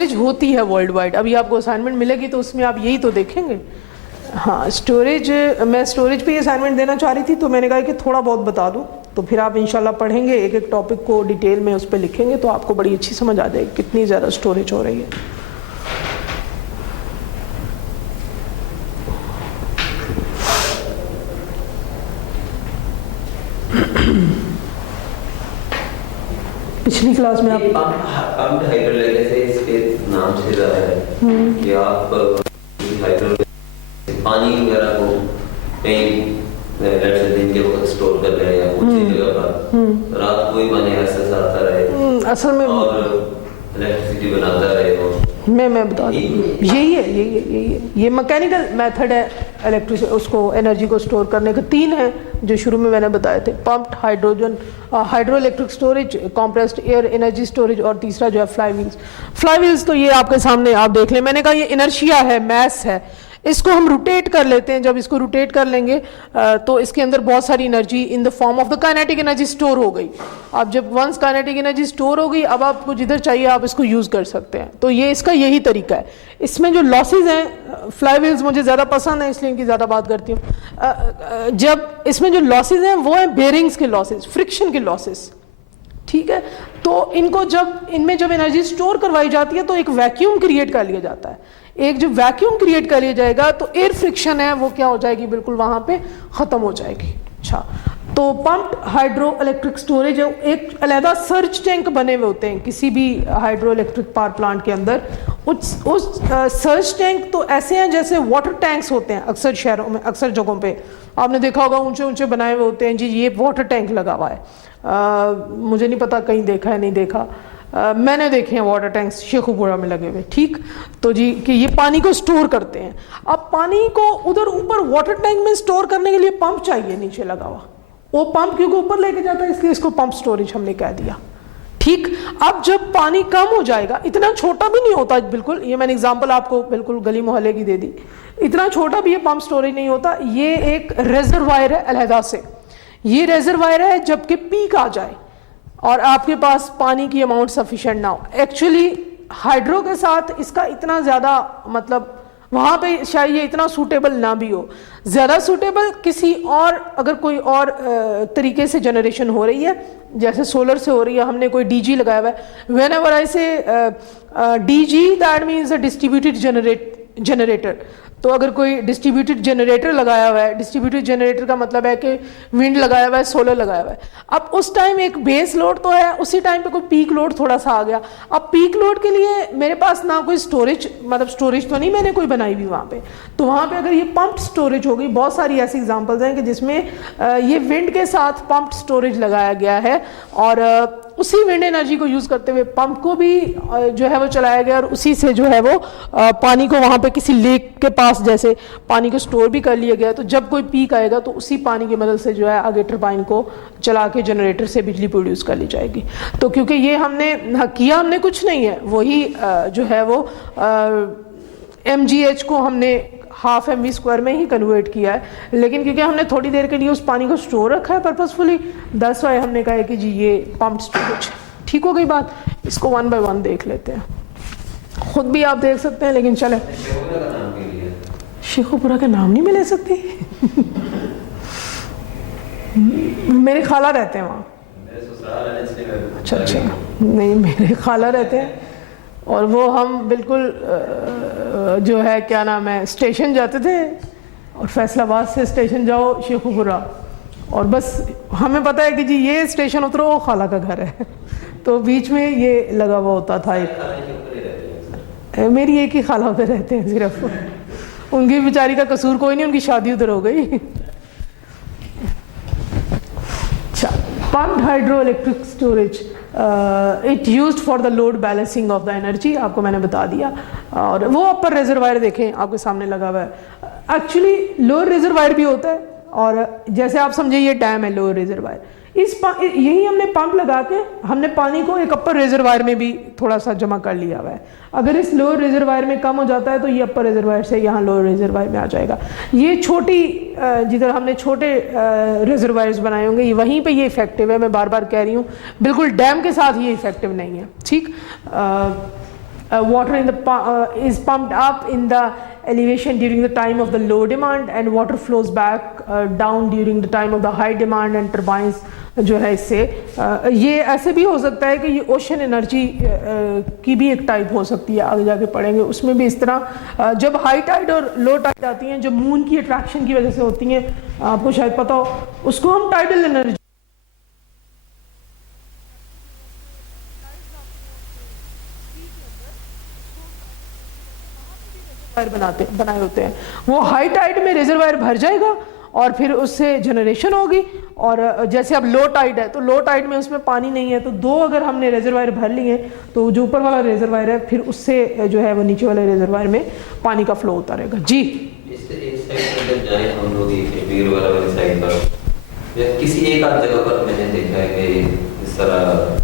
होती है world wide. अभी आपको असाइनमेंट मिलेगी तो उसमें आप यही तो देखेंगे। हाँ, स्टोरेज, मैं स्टोरेज पे असाइनमेंट देना चाह रही थी तो मैंने कहा कि थोड़ा बहुत बता दूं, तो फिर आप इंशाल्लाह पढ़ेंगे, एक एक टॉपिक को डिटेल में उस पर लिखेंगे तो आपको बड़ी अच्छी समझ आ जाएगी कितनी ज़्यादा स्टोरेज हो रही है। पिछली क्लास में आप पंप्ड हाइड्रोलाइसिस इसके नाम से ज़्यादा है कि आप पानी वगैरह को कहीं दिन के वक्त स्टोर कर रहे हैं या कुछ जगह पर रात को ही पानी ऐसा आता रहे असल में और इलेक्ट्रिसिटी बनाता रहे वो मैं बता दूँ, यही है ये मैकेनिकल मेथड है इलेक्ट्रिसिटी उसको एनर्जी को स्टोर करने के। तीन हैं जो शुरू में मैंने बताए थे, pumped hydro electric storage, compressed air energy storage, और तीसरा जो है फ्लाईव्हील्स तो ये आपके सामने आप देख लें। मैंने कहा ये इनर्शिया है, मैस है, इसको हम रोटेट कर लेते हैं। जब इसको रोटेट कर लेंगे तो इसके अंदर बहुत सारी energy in the form of the kinetic energy store हो गई। अब जब वंस काइनेटिक एनर्जी स्टोर हो गई, अब आपको जिधर चाहिए आप इसको यूज़ कर सकते हैं। तो ये इसका यही तरीका है। इसमें जो लॉसेज हैं, फ्लाईव्हील्स मुझे ज़्यादा पसंद है इसलिए इनकी ज़्यादा बात करती हूँ। जब इसमें जो लॉसेज हैं वो हैं बेरिंग्स के लॉसेज, फ्रिक्शन के लॉसेज, ठीक है। तो इनको इनमें जब एनर्जी स्टोर करवाई जाती है तो एक वैक्यूम क्रिएट कर लिया जाता है। एक जो वैक्यूम क्रिएट कर लिया जाएगा तो एयर फ्रिक्शन है वो क्या हो जाएगी, बिल्कुल वहां पे खत्म हो जाएगी। अच्छा, तो पंप्ड हाइड्रो इलेक्ट्रिक स्टोरेज है, एक अलहदा सर्ज टैंक बने हुए होते हैं किसी भी हाइड्रो इलेक्ट्रिक पावर प्लांट के अंदर। उस सर्ज टैंक तो ऐसे हैं जैसे वाटर टैंक्स होते हैं अक्सर शहरों में, अक्सर जगहों पे आपने देखा होगा ऊंचे ऊंचे बनाए हुए होते हैं जी, ये वाटर टैंक लगा हुआ है। मुझे नहीं पता कहीं देखा है नहीं देखा, मैंने देखे हैं वाटर टैंक्स शेखुपुरा में लगे हुए, ठीक। तो जी कि ये पानी को स्टोर करते हैं। अब पानी को उधर ऊपर वाटर टैंक में स्टोर करने के लिए पंप चाहिए नीचे लगा हुआ, वो पंप क्योंकि ऊपर लेके जाता है इसलिए इसको पंप स्टोरेज हमने कह दिया, ठीक। अब जब पानी कम हो जाएगा, इतना छोटा भी नहीं होता बिल्कुल, ये मैंने एग्जांपल आपको बिल्कुल गली मोहल्ले की दे दी, इतना छोटा भी ये पंप स्टोरेज नहीं होता। ये एक रेजरवायर है अलहदा से, ये रेजरवायर है जबकि पीक आ जाए और आपके पास पानी की अमाउंट सफिशिएंट ना हो। एक्चुअली हाइड्रो के साथ इसका इतना ज़्यादा मतलब वहाँ पे शायद ये इतना सूटेबल ना भी हो, ज़्यादा सूटेबल किसी और अगर कोई और तरीके से जनरेशन हो रही है, जैसे सोलर से हो रही है, हमने कोई डीजी लगाया हुआ है। व्हेन एवर आई से DG that means a distributed generator. तो अगर कोई डिस्ट्रीब्यूटेड जनरेटर लगाया हुआ है, डिस्ट्रीब्यूटेड जनरेटर का मतलब है कि विंड लगाया हुआ है, सोलर लगाया हुआ है। अब उस टाइम एक बेस लोड तो है, उसी टाइम पे कोई पीक लोड थोड़ा सा आ गया। अब पीक लोड के लिए मेरे पास ना कोई स्टोरेज, मतलब स्टोरेज तो नहीं मैंने कोई बनाई हुई वहाँ पे, तो वहाँ पे अगर ये पंप्ड स्टोरेज हो गई, बहुत सारी ऐसी एग्जांपल्स हैं कि जिसमें ये विंड के साथ पंप्ड स्टोरेज लगाया गया है और उसी विंड एनर्जी को यूज़ करते हुए पंप को भी जो है वो चलाया गया और उसी से जो है वो पानी को वहाँ पे किसी लेक के पास जैसे पानी को स्टोर भी कर लिया गया। तो जब कोई पीक आएगा तो उसी पानी की मदद से जो है आगे टरबाइन को चला के जनरेटर से बिजली प्रोड्यूस कर ली जाएगी। तो क्योंकि ये हमने कुछ नहीं है, वही जो है वो mgh को हमने हाफ mv² में ही कन्वर्ट किया है, लेकिन क्योंकि हमने थोड़ी देर के लिए उस पानी को स्टोर रखा है पर्पसफुली, दैट्स व्हाई हमने कहा है कि जी ये पंप्ड स्टोरेज। ठीक हो गई बात। इसको 1 बाय 1 देख लेते हैं, खुद भी आप देख सकते हैं, लेकिन चले शेखुपुरा का नाम नहीं मैं ले सकती मेरे खाला रहते हैं वहाँ। अच्छा, नहीं मेरे खाला रहते हैं और वो हम बिल्कुल जो है क्या नाम है स्टेशन जाते थे और फैसलाबाद से स्टेशन जाओ शेखुपुरा और बस हमें पता है कि जी ये स्टेशन उतरो वो खाला का घर है, तो बीच में ये लगा हुआ होता था। एक मेरी एक ही खाला उधर रहते हैं सिर्फ, उनकी बेचारी का कसूर कोई नहीं, उनकी शादी उधर हो गई। अच्छा, pumped hydro electric storage it used for the load balancing of the energy, आपको मैंने बता दिया। और वो अपर रिजर्वायर देखें आपके सामने लगा हुआ है। एक्चुअली लोअर रिजर्वायर भी होता है और जैसे आप समझे ये डैम है लोअर रिजर्वायर, यही हमने पंप लगा के हमने पानी को एक अपर रिजर्वायर में भी थोड़ा सा जमा कर लिया हुआ है। अगर इस लोअर रिजर्वायर में कम हो जाता है तो ये अपर रिजर्वायर से यहाँ लोअर रिजर्वायर में आ जाएगा। ये छोटी जिधर हमने छोटे रिजर्वायर्स बनाए होंगे ये वहीं पे ये इफेक्टिव है, मैं बार बार कह रही हूँ, बिल्कुल डैम के साथ ये इफेक्टिव नहीं है, ठीक। water is pumped up in the elevation during the time of the low demand and water flows back down during the time of the high demand and turbines जो है इससे ये ऐसे भी हो सकता है कि ये ओशन एनर्जी की भी एक टाइप हो सकती है, आगे जाके पढ़ेंगे उसमें भी इस तरह जब हाई टाइड और लो टाइड आती हैं जो मून की अट्रैक्शन की वजह से होती हैं, आपको शायद पता हो, उसको हम टाइडल एनर्जी बनाए होते हैं। वो हाई टाइड में रिजर्वायर भर जाएगा और फिर उससे जनरेशन होगी, और जैसे अब लो टाइड है तो लो टाइड में उसमें पानी नहीं है, तो दो अगर हमने रिजर्वायर भर लिए तो जो ऊपर वाला रिजर्वायर है फिर उससे जो है वो नीचे वाले रिजर्वायर में पानी का फ्लो होता रहेगा। जी इस साइड पर जब जाए हम लोग वीर वाला साइड पर या किसी एक आध जगह पर मैंने देखा है कि इस तरह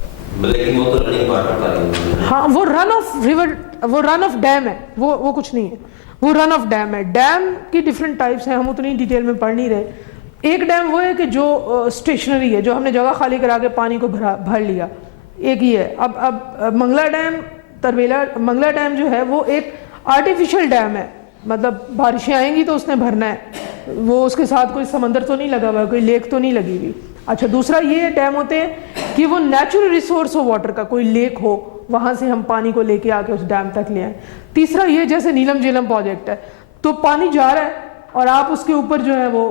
लेकिन वो तो रनिंग वाटर का है। हाँ, वो रन ऑफ रिवर, वो रन ऑफ डैम है, वो कुछ नहीं है, वो रन ऑफ डैम है। डैम की डिफरेंट टाइप्स हैं, हम उतनी डिटेल में पढ़ नहीं रहे। एक डैम वो है कि जो स्टेशनरी है, जो हमने जगह खाली करा के पानी को भर लिया, एक ही है। अब मंगला डैम, तरवेला मंगला डैम जो है वो एक आर्टिफिशियल डैम है, मतलब बारिशें आएंगी तो उसने भरना है, वो उसके साथ कोई समंदर तो नहीं लगा हुआ, कोई लेक तो नहीं लगी हुई। अच्छा, दूसरा ये डैम होते हैं कि वो नेचुरल रिसोर्स हो वाटर का, कोई लेक हो, वहाँ से हम पानी को लेके आके उस डैम तक ले आए। तीसरा ये जैसे नीलम झेलम प्रोजेक्ट है, तो पानी जा रहा है और आप उसके ऊपर जो है वो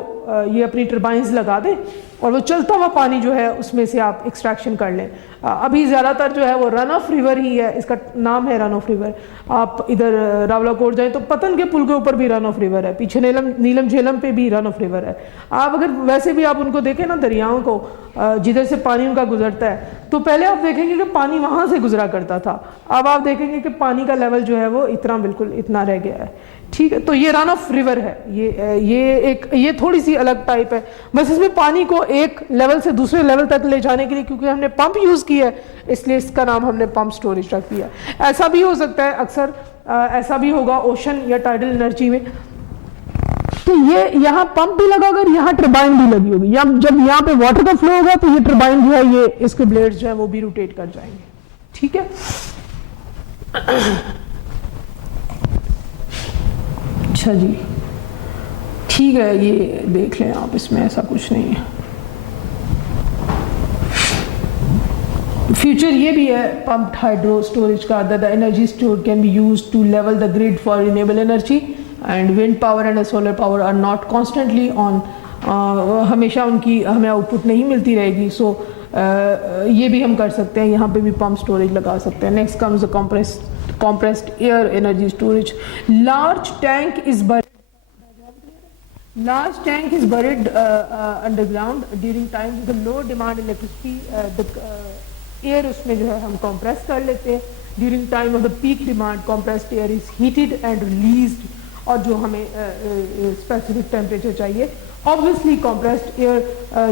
ये अपनी टर्बाइंस लगा दें और वो चलता हुआ पानी जो है उसमें से आप एक्सट्रैक्शन कर लें। अभी ज़्यादातर जो है वो रन ऑफ रिवर ही है, इसका नाम है रन ऑफ रिवर। आप इधर रावलाकोट जाएं तो पतन के पुल के ऊपर भी रन ऑफ रिवर है, पीछे नीलम झेलम पे भी रन ऑफ रिवर है। आप अगर वैसे भी आप उनको देखें ना, दरियाओं को जिधर से पानी उनका गुजरता है, तो पहले आप देखेंगे कि पानी वहाँ से गुजरा करता था, अब आप देखेंगे कि पानी का लेवल जो है वो इतना बिल्कुल इतना रह गया है। ठीक है, तो ये रन ऑफ रिवर है, ये थोड़ी सी अलग टाइप है, बस इसमें पानी को एक लेवल से दूसरे लेवल तक ले जाने के लिए क्योंकि हमने पंप यूज़ किया है इसलिए इसका नाम हमने पंप स्टोरेज रख दिया। ऐसा भी हो सकता है, अक्सर ऐसा भी होगा ओशन या टाइडल एनर्जी में, तो ये यहाँ पंप भी लगा होगा, यहाँ टर्बाइन भी लगी होगी, या जब यहाँ पे वाटर का फ्लो होगा तो ये टर्बाइन जो है ये इसके ब्लेड्स जो है वो भी रोटेट कर जाएंगे। ठीक है, अच्छा जी, ठीक है, ये देख लें आप, इसमें ऐसा कुछ नहीं है। फ्यूचर ये भी है पम्प्ड हाइड्रो स्टोरेज का, the energy stored can be used to level the grid for renewable energy and wind power and solar power are not constantly on, हमेशा उनकी हमें आउटपुट नहीं मिलती रहेगी। सो ये भी हम कर सकते हैं, यहाँ पे भी पंप स्टोरेज लगा सकते हैं। Next comes the compressed air energy storage. Large tank is buried underground during times of the low demand electricity. The air उसमें जो है हम compress कर लेते हैं। During time of the peak demand, compressed air is heated and released, और जो हमें specific temperature चाहिए। Obviously compressed air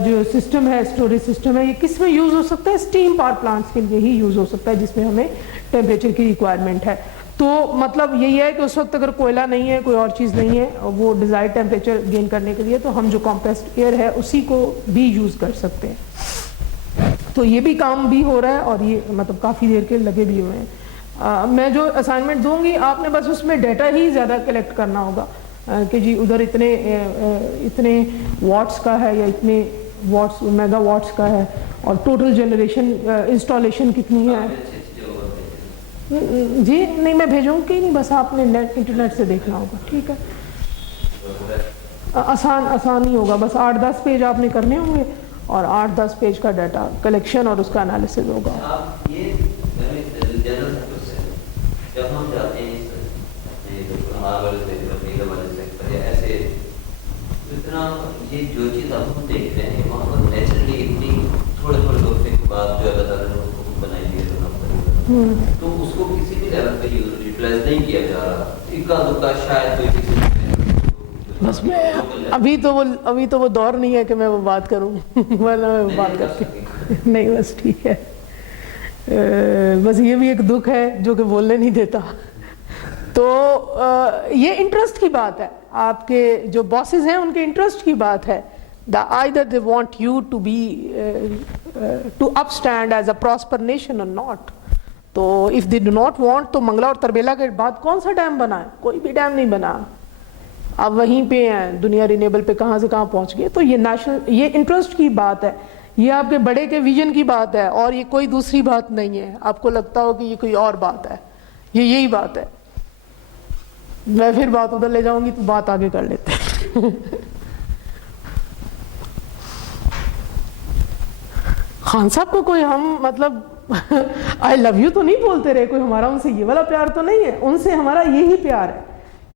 जो सिस्टम है, स्टोरेज सिस्टम है, ये किस में यूज़ हो सकता है? स्टीम पावर प्लांट्स के लिए ही यूज़ हो सकता है जिसमें हमें टेम्परेचर की रिक्वायरमेंट है। तो मतलब यही है कि उस वक्त अगर कोयला नहीं है, कोई और चीज़ नहीं है, वो डिज़ायर्ड टेम्परेचर गेन करने के लिए, तो हम जो कॉम्प्रेस्ड एयर है उसी को भी यूज़ कर सकते हैं। तो ये भी काम भी हो रहा है और ये मतलब काफ़ी देर के लगे भी हुए हैं। मैं जो असाइनमेंट दूंगी आपने बस उसमें डेटा ही ज़्यादा कलेक्ट करना होगा कि जी उधर इतने वॉट्स का है या इतने वॉट्स मेगा वॉट्स का है और टोटल जनरेशन इंस्टॉलेशन कितनी है। जी नहीं, मैं भेजूंगी नहीं, बस आपने इंटरनेट से देखना होगा। ठीक है, आसान ही होगा, बस 8-10 पेज आपने करने होंगे और 8-10 पेज का डाटा कलेक्शन और उसका एनालिसिस होगा। जब हम जाते हैं ऐसे इतना ये जो चीज़ हम देख रहे हैं वहाँ पर नेचुरली इतनी थोड़े वक्त के बाद जो अल्लाह ताला ने उसको बनाई है तो उसको किसी भी लेवल पे यूटिलाइज नहीं किया जा रहा। इक्का दुक्का शायद कोई किसी बस मैं अभी तो वो दौर नहीं है कि मैं वो बात करूं वरना मैं वो बात करती नहीं। बस ठीक है, बस ये भी एक दुख है जो कि बोलने नहीं देता। तो ये इंटरेस्ट की बात है, आपके जो बॉसेस हैं उनके इंटरेस्ट की बात है। either they want you to be to upstand as a prosper nation or not, तो if they do not want, तो मंगला और तरबेला के बाद कौन सा डैम बना है? कोई भी डैम नहीं बना। अब वहीं पे हैं, दुनिया रिन्यूएबल पे कहाँ से कहाँ पहुँच गई। तो ये नेशनल, ये इंटरेस्ट की बात है, ये आपके बड़े के विजन की बात है, और ये कोई दूसरी बात नहीं है। आपको लगता हो कि ये कोई और बात है, ये यही बात है। मैं फिर बात उधर ले जाऊंगी तो बात आगे कर लेते हैं। खान साहब को कोई हम मतलब आई लव यू तो नहीं बोलते रहे, कोई हमारा उनसे ये वाला प्यार तो नहीं है। उनसे हमारा यही प्यार है